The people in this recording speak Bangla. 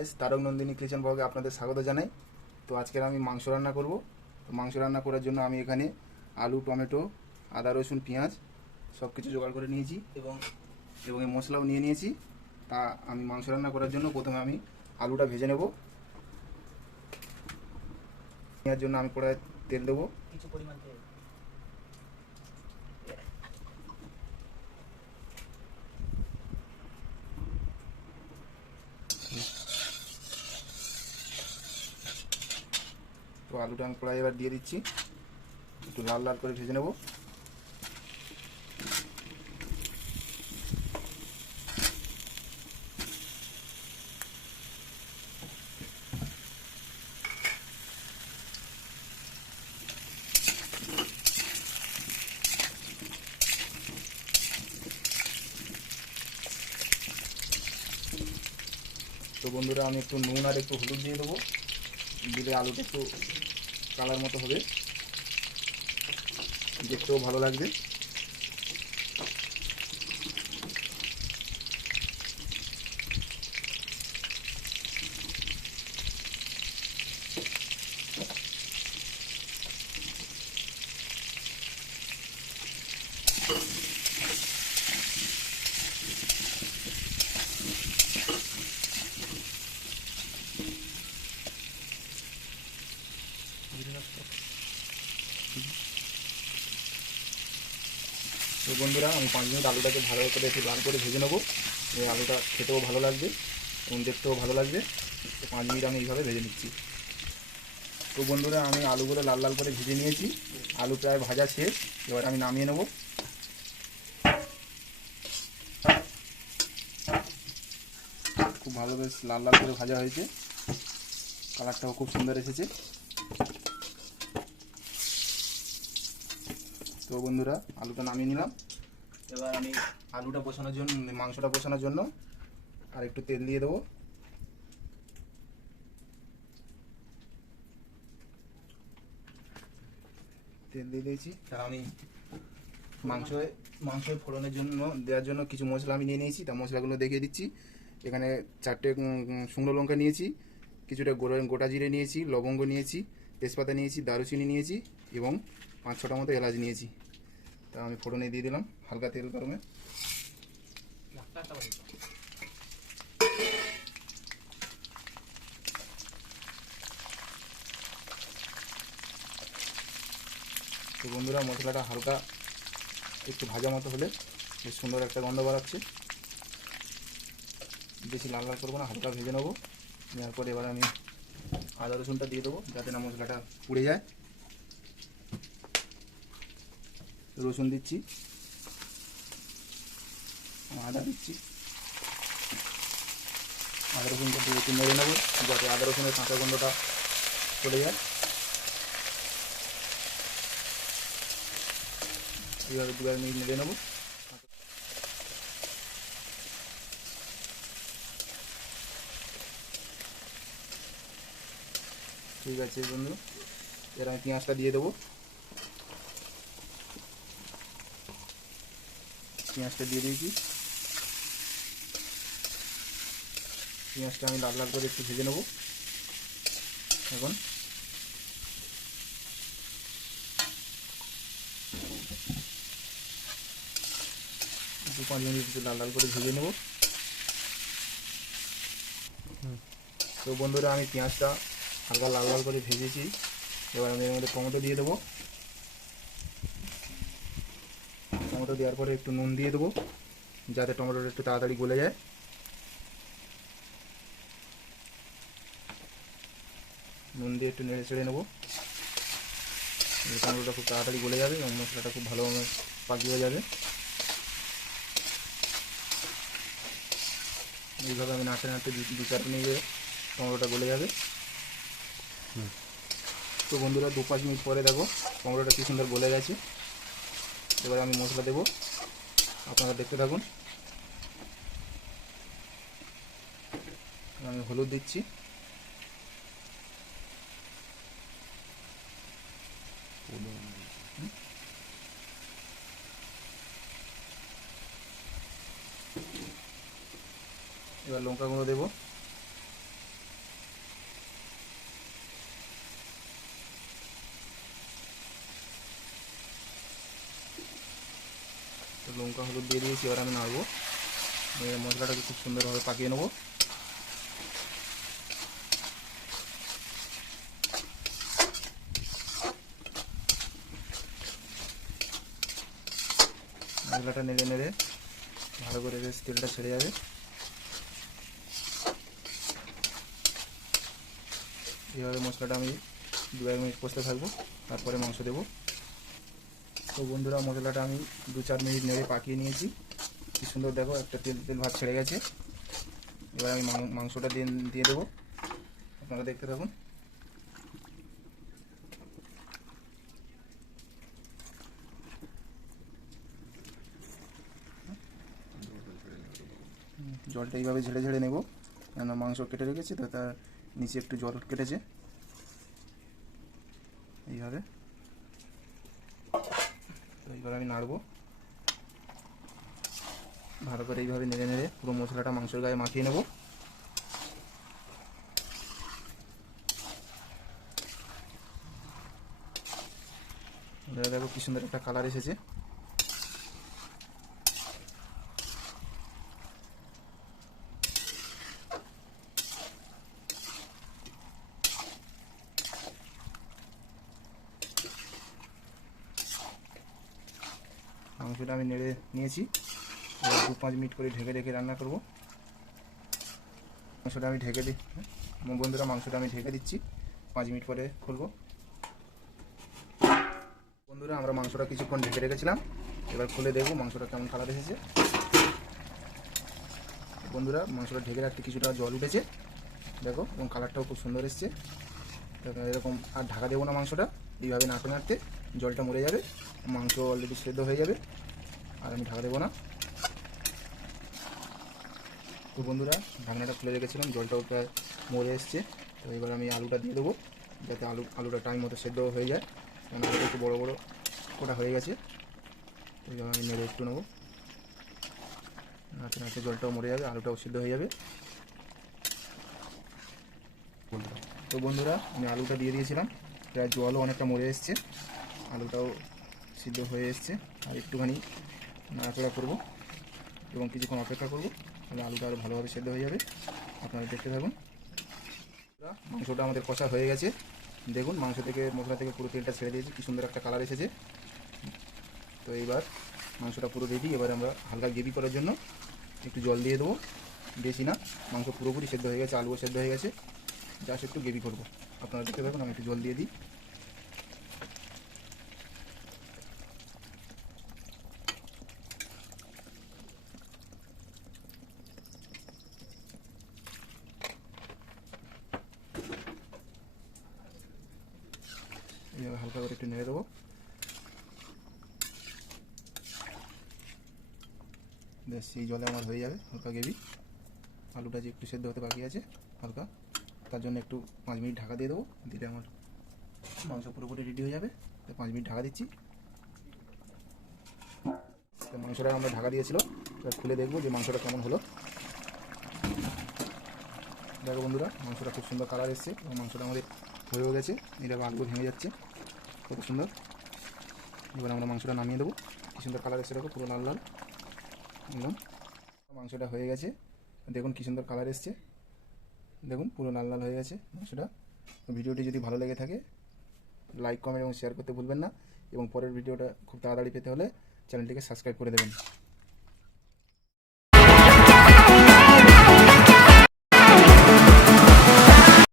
গাইস তারক নন্দিনী কিচেন ব্লগে আপনাদের স্বাগত জানাই। তো আজকের আমি মাংস রান্না করব। তো মাংস রান্না করার জন্য আমি এখানে আলু, টমেটো, আদা, রসুন, পেঁয়াজ সব কিছু জোগাড় করে নিয়েছি এবং এবং এই মশলাও নিয়ে নিয়েছি। তা আমি মাংস রান্না করার জন্য প্রথমে আমি আলুটা ভেজে নেব। পেঁয়াজ জন্য আমি কড়াই তেল দেবো। কিছু পরিমাণ তেল। তো আলুটা আমি কড়াই এবার দিয়ে দিচ্ছি। একটু লাল লাল করে ভেজে নেব। তো বন্ধুরা, আমি একটু নুন আর একটু হলুদ দিয়ে দেবো। দিলে আলুটা একটু কালার মতো হবে। দেখতেও ভালো লাগবে তো বন্ধুরা, আমি পাঁচ মিনিট আলুটাকে ভালো করে একটু লাল করে ভেজে নেব। এই আলুটা খেতেও ভালো লাগবে, এবং দেখতেও ভালো লাগবে। পাঁচ মিনিট আমি এইভাবে ভেজে নিচ্ছি। তো বন্ধুরা, আমি আলুগুলো লাল লাল করে ভেজে নিয়েছি। আলু প্রায় ভাজা শেষ, এবার আমি নামিয়ে নেব। খুব ভালো বেশ লাল লাল করে ভাজা হয়েছে। কালারটাও খুব সুন্দর এসেছে। তো বন্ধুরা, আলুটা নামিয়ে নিলাম। এবার আমি আলুটা বসানোর জন্য, মাংসটা বসানোর জন্য আর একটু তেল দিয়ে দেবো। তেল দিয়ে দিয়েছি। আর আমি মাংস মাংস ফোড়নের জন্য, দেওয়ার জন্য কিছু মশলা আমি নিয়ে নিয়েছি। তা মশলাগুলো দেখিয়ে দিচ্ছি। এখানে চারটে শুকনো লঙ্কা নিয়েছি, কিছুটা গোটা জিরে নিয়েছি, লবঙ্গ নিয়েছি, তেজপাতা নিয়েছি, দারুচিনি নিয়েছি এবং পাঁচ, ছটা মতো এলাচ নিয়েছি। তা আমি ফোড়নে দিয়ে দিলাম, হালকা তেল গরমে। তো বন্ধুরা, মশলাটা হালকা একটু ভাজা মতো হলে বেশ সুন্দর একটা গন্ধ বাড়াচ্ছে। বেশি লাল লাল করব না, হালকা ভেজে নেব। নেওয়ার পরে এবার আমি আদা রসুনটা দিয়ে দেবো, যাতে না মশলাটা পুড়ে যায়। রসুন দিচ্ছি। আদা দিচ্ছি। আদা রসুনটা একটু নেড়ে নেব, যাতে আদা রসুনের কাঁচা গন্ধটা চলে যায়। এইভাবে দুবার মিনিট নেড়ে নেব। ঠিক আছে বন্ধু এর আমি পেঁয়াজটা দিয়ে দেবো। পেঁয়াজটা দিয়ে দিয়েছি। পেঁয়াজটা আমি লাল লাল করে একটু ভেজে নেব। এখন। দু পাঁচ মিনিট একটু লাল লাল করে ভেজে নেব। তো বন্ধুরা আমি পেঁয়াজটা হালকা লাল লাল করে ভেজেছি। এবার আমি এর মধ্যে টমেটো দিয়ে দেবো। টমেটো দেওয়ার পরে একটু নুন দিয়ে দেবো যাতে টমেটোটা একটু তাড়াতাড়ি গলে যায়। নুন দিয়ে একটু নেড়ে ছেড়ে নেব। টমেটোটা খুব তাড়াতাড়ি গলে যাবে এবং মশলাটা খুব ভালোভাবে পাকিয়ে যাবে। এইভাবে আমি নাড়তে নাড়তে দু দু চার মিনিটে টমেটোটা গলে যাবে। তো বন্ধুরা দু পাঁচ মিনিট পরে দেখো টমেটোটা কি সুন্দর গলে গেছে। এবার আমি মশলা দেবো। আপনারা দেখতে থাকুন। আমি হলুদ দিচ্ছি। এবার লঙ্কা গুঁড়ো দেবো। লঙ্কা হলুদ দিয়ে দিয়েছি, এবার আমি নাড়বো। মশলাটাকে খুব সুন্দরভাবে পাকিয়ে নেব। মশলাটা নেড়ে নেড়ে ভালো করে বেশ তেলটা ছেড়ে যাবে। এইভাবে মশলাটা আমি দু এক মিনিট কষতে থাকব, তারপরে মাংস দেবো। তো বন্ধুরা, মশলাটা আমি দু চার মিনিট নেড়ে পাকিয়ে নিয়েছি। কি সুন্দর দেখো, একটা তেল তেল ভাত ছেড়ে গেছে। এবার আমি মাংসটা দিয়ে দিয়ে দেবো। আপনারা দেখতে থাকুন। জলটা এইভাবে ঝেড়ে ঝেড়ে নেব। কেন মাংস কেটে রেখেছি, তো তার নিচে একটু জল কেটেছে। এইভাবে। এইভাবে আমি নাড়বো। ভালো করে এইভাবে নেড়ে নেড়ে পুরো মশলাটা মাংসের গায়ে মাখিয়ে নেব। দেখো কি সুন্দর একটা কালার এসেছে মাংসটা আমি নেড়ে নিয়েছি। দু পাঁচ মিনিট করে ঢেকে ঢেকে রান্না করব। মাংসটা আমি ঢেকে দিই বন্ধুরা মাংসটা আমি ঢেকে দিচ্ছি। পাঁচ মিনিট পরে খুলবো। বন্ধুরা, আমরা মাংসটা কিছুক্ষণ ঢেকে রেখেছিলাম। এবার খুলে দেখব মাংসটা কেমন কালার এসেছে। বন্ধুরা, মাংসটা ঢেকে রাখতে কিছুটা জল উঠেছে। দেখো, এবং কালারটাও খুব সুন্দর এসছে। এরকম আর ঢাকা দেবো না মাংসটা। এইভাবে নাড়তে নাড়তে। জলটা মরে যাবে। মাংস অলরেডি সেদ্ধ হয়ে যাবে। আর আমি ঢাকা দেবো না। তো বন্ধুরা, ঢাকনাটা খুলে রেখেছিলাম, জলটাও প্রায় মরে এসছে। তো এবার আমি আলুটা দিয়ে দেবো, যাতে আলু, আলুটা টাইম মতো সেদ্ধ হয়ে যায়। কারণ আলুটা একটু বড়ো বড়ো কোটা হয়ে গেছে। তো এবার আমি নেড়ে একটু নেব। নাড়তে নাড়তে জলটাও মরে যাবে, আলুটাও সিদ্ধ হয়ে যাবে। তো বন্ধুরা, আমি আলুটা দিয়ে দিয়েছিলাম। প্রায় জলও অনেকটা মরে এসছে। আলুটাও সিদ্ধ হয়ে এসছে। আর একটুখানি নাড়াচড়া করব এবং কিছুক্ষণ অপেক্ষা করব, তাহলে আলুটা আরও ভালোভাবে সেদ্ধ হয়ে যাবে। আপনারা দেখতে থাকুন। মাংসটা আমাদের কষা হয়ে গেছে। দেখুন, মাংস থেকে, মশলা থেকে পুরো তেলটা ছেড়ে দিয়েছি। কি সুন্দর একটা কালার এসেছে। তো এইবার মাংসটা পুরো রেডি এবার আমরা হালকা গ্রেভি করার জন্য একটু জল দিয়ে দেবো। বেশি না, মাংস পুরোপুরি সেদ্ধ হয়ে গেছে, আলুও সেদ্ধ হয়ে গেছে। জাস্ট একটু গ্রেভি করব। আপনারা দেখতে থাকুন, আমি একটু জল দিয়ে দিই এইভাবে হালকা করে একটু নেড়ে দেবো। বেশ সেই জলে আমার হয়ে যাবে হালকা গ্রেভি। আলুটা যে একটু সেদ্ধ হতে বাকি আছে, হালকা। তার জন্য একটু পাঁচ মিনিট ঢাকা দিয়ে দেবো, দিলে আমার মাংস পুরোপুরি রেডি হয়ে যাবে। তো পাঁচ মিনিট ঢাকা দিচ্ছি। মাংসটা আমরা ঢাকা দিয়েছিল, এবার খুলে দেখব যে মাংসটা কেমন হলো। দেখো বন্ধুরা, মাংসটা খুব সুন্দর কালার এসছে মাংসটা আমাদের হয়েও গেছে এটা আলু ভেঙে যাচ্ছে। কত সুন্দর এবার আমরা মাংসটা নামিয়ে দেবো। কী সুন্দর কালার এসেছে দেখো, পুরো লাল লাল। একদম। মাংসটা হয়ে গেছে। দেখুন কী সুন্দর কালার এসছে। দেখুন, পুরো লাল লাল হয়ে গেছে মাংসটা। ভিডিওটি যদি ভালো লেগে থাকে লাইক কমেন্ট এবং শেয়ার করতে ভুলবেন না। এবং পরের ভিডিওটা খুব তাড়াতাড়ি পেতে হলে চ্যানেলটিকে সাবস্ক্রাইব করে দেবেন।